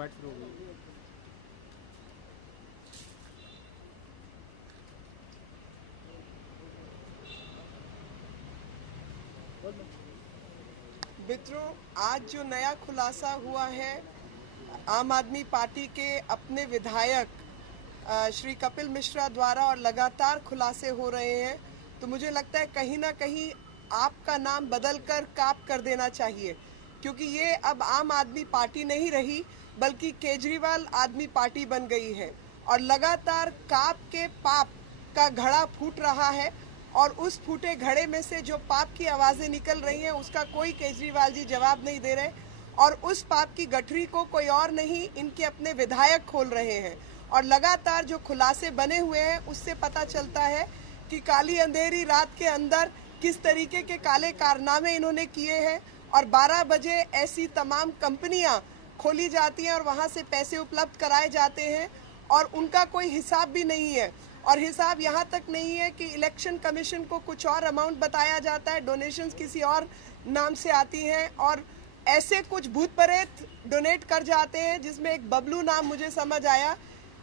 बात शुरू हो गई। मित्रों, आज जो नया खुलासा हुआ है आम आदमी पार्टी के अपने विधायक श्री कपिल मिश्रा द्वारा और लगातार खुलासे हो रहे हैं, तो मुझे लगता है कहीं ना कहीं आपका नाम बदलकर काप कर देना चाहिए, क्योंकि ये अब आम आदमी पार्टी नहीं रही बल्कि केजरीवाल आदमी पार्टी बन गई है। और लगातार काप के पाप का घड़ा फूट रहा है और उस फूटे घड़े में से जो पाप की आवाज़ें निकल रही हैं उसका कोई केजरीवाल जी जवाब नहीं दे रहे और उस पाप की गठरी को कोई और नहीं, इनके अपने विधायक खोल रहे हैं। और लगातार जो खुलासे बने हुए हैं उससे पता चलता है कि काली अंधेरी रात के अंदर किस तरीके के काले कारनामे इन्होंने किए हैं और 12 बजे ऐसी तमाम कंपनियां खोली जाती हैं और वहां से पैसे उपलब्ध कराए जाते हैं और उनका कोई हिसाब भी नहीं है। और हिसाब यहाँ तक नहीं है कि इलेक्शन कमीशन को कुछ और अमाउंट बताया जाता है, डोनेशंस किसी और नाम से आती हैं और ऐसे कुछ भूत प्रेत डोनेट कर जाते हैं, जिसमें एक बबलू नाम मुझे समझ आया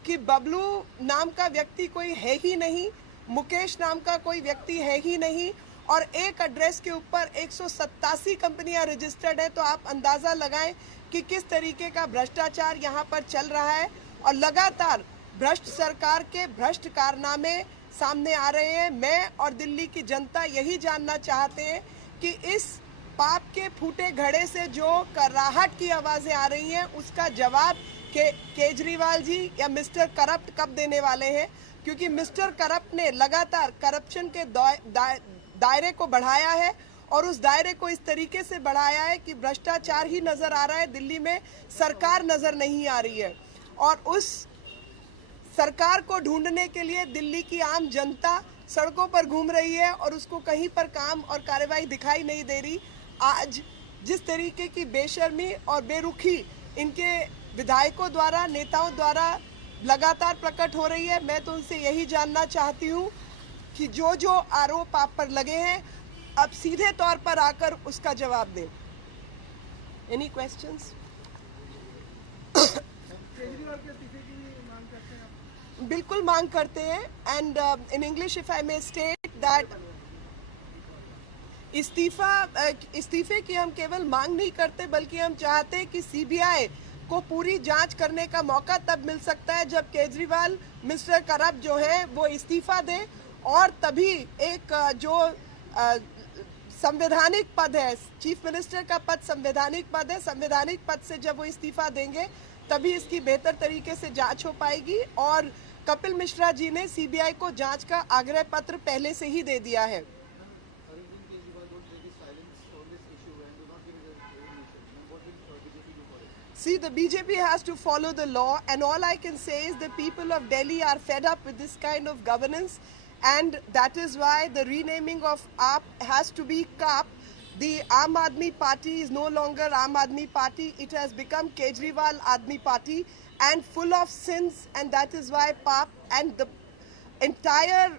कि बबलू नाम का व्यक्ति कोई है ही नहीं, मुकेश नाम का कोई व्यक्ति है ही नहीं और एक एड्रेस के ऊपर 187 कंपनियां रजिस्टर्ड है। तो आप अंदाज़ा लगाएं कि किस तरीके का भ्रष्टाचार यहाँ पर चल रहा है और लगातार भ्रष्ट सरकार के भ्रष्ट कारनामे सामने आ रहे हैं। मैं और दिल्ली की जनता यही जानना चाहते हैं कि इस पाप के फूटे घड़े से जो कराहट की आवाज़ें आ रही हैं उसका जवाब केजरीवाल जी या मिस्टर करप्ट कब देने वाले हैं, क्योंकि मिस्टर करप्ट ने लगातार करप्शन के दायरे को बढ़ाया है और उस दायरे को इस तरीके से बढ़ाया है कि भ्रष्टाचार ही नज़र आ रहा है, दिल्ली में सरकार नज़र नहीं आ रही है। और उस सरकार को ढूंढने के लिए दिल्ली की आम जनता सड़कों पर घूम रही है और उसको कहीं पर काम और कार्रवाई दिखाई नहीं दे रही। आज जिस तरीके की बेशर्मी और बेरुखी इनके विधायकों द्वारा, नेताओं द्वारा लगातार प्रकट हो रही है, मैं तो उनसे यही जानना चाहती हूँ कि जो जो आरोप आप पर लगे हैं अब सीधे तौर पर आकर उसका जवाब दें। Any questions? बिल्कुल मांग करते हैं and in English if I may state that इस्तीफे की हम केवल मांग नहीं करते बल्कि हम चाहते हैं कि सीबीआई को पूरी जांच करने का मौका तब मिल सकता है जब केजरीवाल मिस्टर करप्ट जो है वो इस्तीफा दें और तभी एक जो संवैधानिक पद है, चीफ मिनिस्टर का पद संवैधानिक पद है, संवैधानिक पद से जब वो इस्तीफा देंगे तभी इसकी बेहतर तरीके से जांच हो पाएगी। और कपिल मिश्रा जी ने सीबीआई को जांच का आग्रह पत्र पहले से ही दे दिया है। See, the BJP has to follow the law, and all I can say is the people of Delhi are fed up with this kind of governance, and that is why the renaming of AAP has to be KAP. The Aam Aadmi Party is no longer Aam Aadmi Party. It has become Kejriwal Aadmi Party and full of sins, and that is why PAP and the entire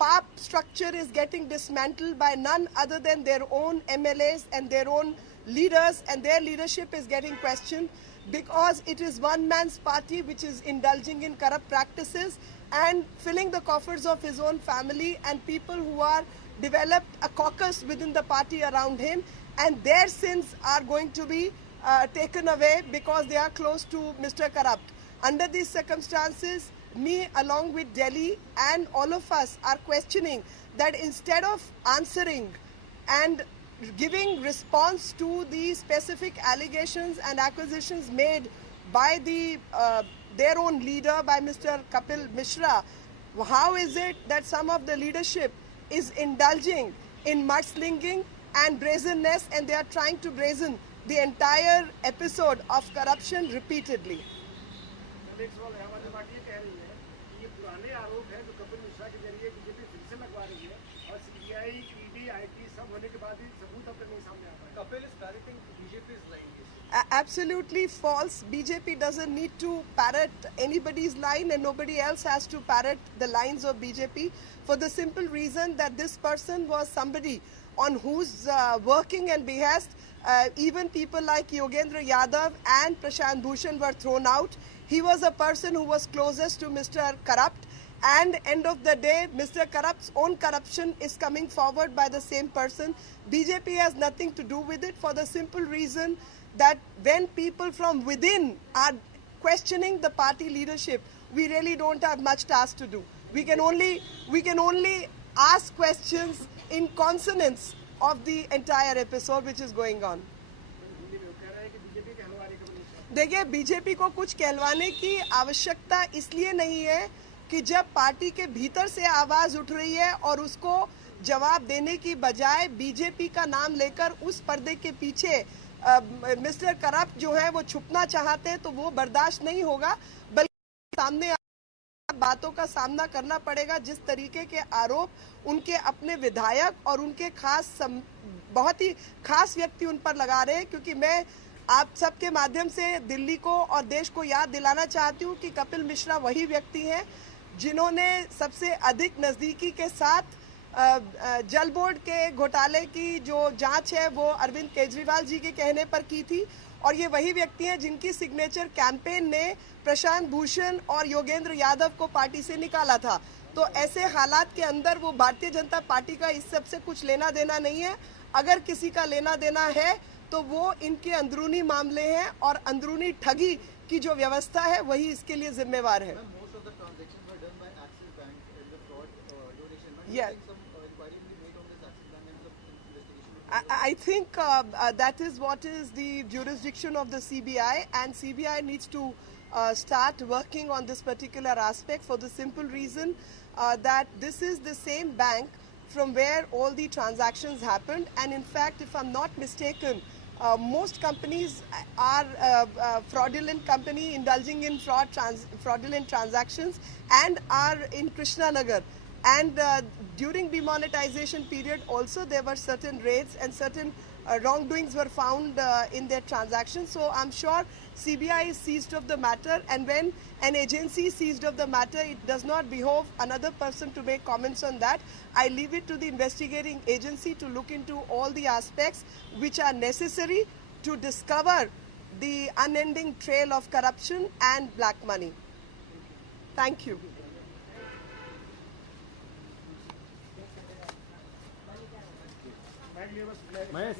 PAP structure is getting dismantled by none other than their own MLAs and their own leaders, and their leadership is getting questioned because it is one man's party which is indulging in corrupt practices and filling the coffers of his own family and people who are developed a caucus within the party around him, and their sins are going to be taken away because they are close to Mr. Corrupt. Under these circumstances, me along with Delhi and all of us are questioning that instead of answering and giving response to the specific allegations and accusations made by their own leader, by Mr. Kapil Mishra, how is it that some of the leadership is indulging in mudslinging and brazenness, and they are trying to brazen the entire episode of corruption repeatedly? Absolutely false. BJP doesn't need to parrot anybody's line, and nobody else has to parrot the lines of BJP, for the simple reason that this person was somebody on whose working and behest Even people like Yogendra Yadav and Prashant Bhushan were thrown out. He was a person who was closest to Mr. Corrupt, and end of the day, Mr. Corrupt's own corruption is coming forward by the same person. BJP has nothing to do with it, for the simple reason that when people from within are questioning the party leadership, we really don't have much task to do. We can only ask questions in consonance of the entire episode which is going on. देखिए, BJP को कुछ कहलवाने की आवश्यकता इसलिए नहीं है कि जब पार्टी के भीतर से आवाज उठ रही है और उसको जवाब देने की बजाय बीजेपी का नाम लेकर उस पर्दे के पीछे मिस्टर करप्ट जो है वो छुपना चाहते हैं, तो वो बर्दाश्त नहीं होगा, बल्कि सामने बातों का सामना करना पड़ेगा। जिस तरीके के आरोप उनके अपने विधायक और उनके बहुत ही खास व्यक्ति उन पर लगा रहे हैं, क्योंकि मैं आप सबके माध्यम से दिल्ली को और देश को याद दिलाना चाहती हूँ कि कपिल मिश्रा वही व्यक्ति हैं जिन्होंने सबसे अधिक नज़दीकी के साथ जल बोर्ड के घोटाले की जो जांच है वो अरविंद केजरीवाल जी के कहने पर की थी, और ये वही व्यक्ति हैं जिनकी सिग्नेचर कैंपेन ने प्रशांत भूषण और योगेंद्र यादव को पार्टी से निकाला था। तो ऐसे हालात के अंदर वो भारतीय जनता पार्टी का इस सब से कुछ लेना देना नहीं है। अगर किसी का लेना देना है तो वो इनके अंदरूनी मामले हैं, और अंदरूनी ठगी की जो व्यवस्था है वही इसके लिए जिम्मेवार है। I think that is what is the jurisdiction of the CBI, and CBI needs to start working on this particular aspect for the simple reason that this is the same bank from where all the transactions happened, and in fact, if I'm not mistaken, most companies are fraudulent company indulging in fraudulent transactions and are in Krishnanagar. And during demonetization period also there were certain raids and certain wrongdoings were found in their transactions. So I'm sure CBI is seized of the matter, and when an agency is seized of the matter, it does not behove another person to make comments on that. I leave it to the investigating agency to look into all the aspects which are necessary to discover the unending trail of corruption and black money. Thank you. Mahesh